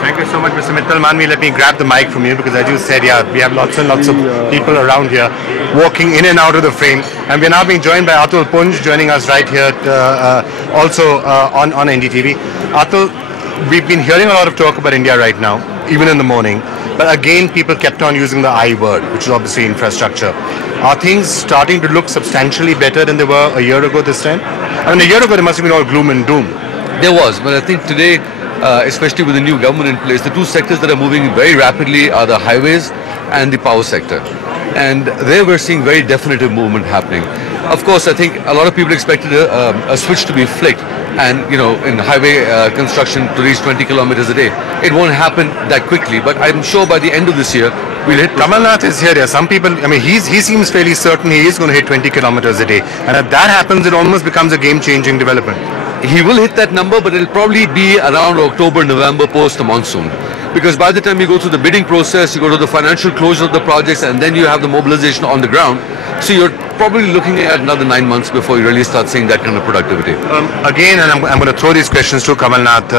Thank you so much, Mr. Mittal. Manvi, let me grab the mic from you because as you said, yeah, we have lots and lots of people around here walking in and out of the frame. And we're now being joined by Atul Punj joining us right here also on NDTV. Atul, we've been hearing a lot of talk about India right now, even in the morning. But again, people kept on using the I word, which is obviously infrastructure. Are things starting to look substantially better than they were a year ago this time? I mean, a year ago, they must have been all gloom and doom. There was, but I think today, especially with the new government in place, the two sectors that are moving very rapidly are the highways and the power sector. And there we're seeing very definitive movement happening. Of course, I think a lot of people expected a switch to be flicked and, in highway construction to reach 20 kilometers a day. It won't happen that quickly, but I'm sure by the end of this year, we'll hit... Kamal Nath is here. Some people, he seems fairly certain he is going to hit 20 kilometers a day. And if that happens, it almost becomes a game-changing development. He will hit that number, but it'll probably be around October, November, post the monsoon. Because by the time you go through the bidding process, you go to the financial closure of the projects, and then you have the mobilization on the ground. So you're probably looking at another 9 months before you really start seeing that kind of productivity. Again, and I'm going to throw these questions to Kamal Nath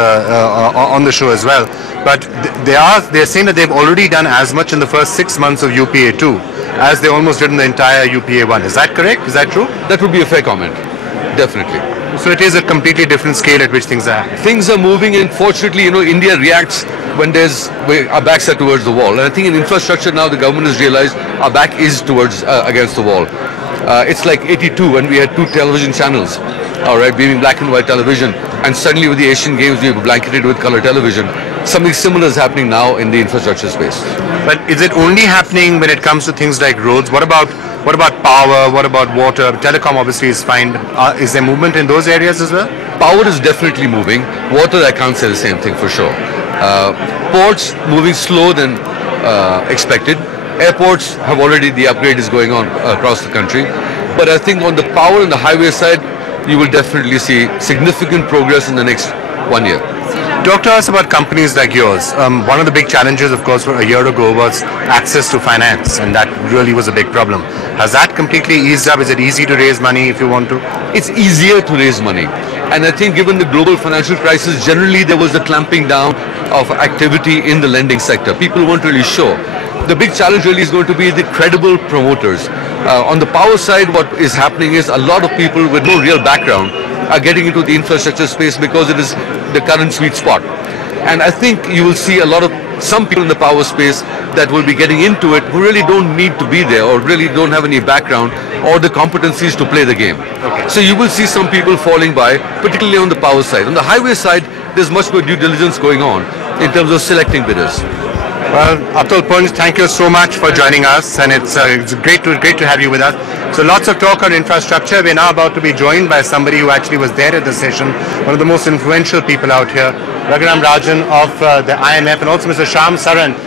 on the show as well. But they're saying that they've already done as much in the first 6 months of UPA 2 as they almost did in the entire UPA 1. Is that correct? Is that true? That would be a fair comment. Definitely. So it is a completely different scale at which things are happening. Things are moving, and fortunately, India reacts when our backs are towards the wall. And I think in infrastructure now, the government has realized our back is towards against the wall. It's like '82 when we had 2 television channels, all right, beaming black and white television, and suddenly with the Asian Games, we were blanketed with color television. Something similar is happening now in the infrastructure space. But is it only happening when it comes to things like roads? What about power? What about water? Telecom obviously is fine. Is there movement in those areas as well? Power is definitely moving. Water, I can't say the same thing for sure. Ports moving slower than expected. Airports have already, the upgrade is going on across the country. But I think on the power and the highway side, you will definitely see significant progress in the next 1 year. Talk to us about companies like yours. One of the big challenges, of course, a year ago was access to finance, and that really was a big problem. Has that completely eased up? Is it easy to raise money if you want to? It's easier to raise money. And I think given the global financial crisis, generally there was a clamping down of activity in the lending sector. People weren't really sure. The big challenge really is going to be the credible promoters. On the power side, what is happening is a lot of people with no real background are getting into the infrastructure space because it is the current sweet spot. And I think you will see some people in the power space that will be getting into it who really don't need to be there or really don't have any background or the competencies to play the game. Okay. So you will see some people falling by, particularly on the power side. On the highway side, there's much more due diligence going on in terms of selecting bidders. Well, Atul Punj, thank you so much for joining us, and it's great to have you with us. So lots of talk on infrastructure. We're now about to be joined by somebody who actually was there at the session, one of the most influential people out here, Raghuram Rajan of the IMF, and also Mr. Shyam Saran.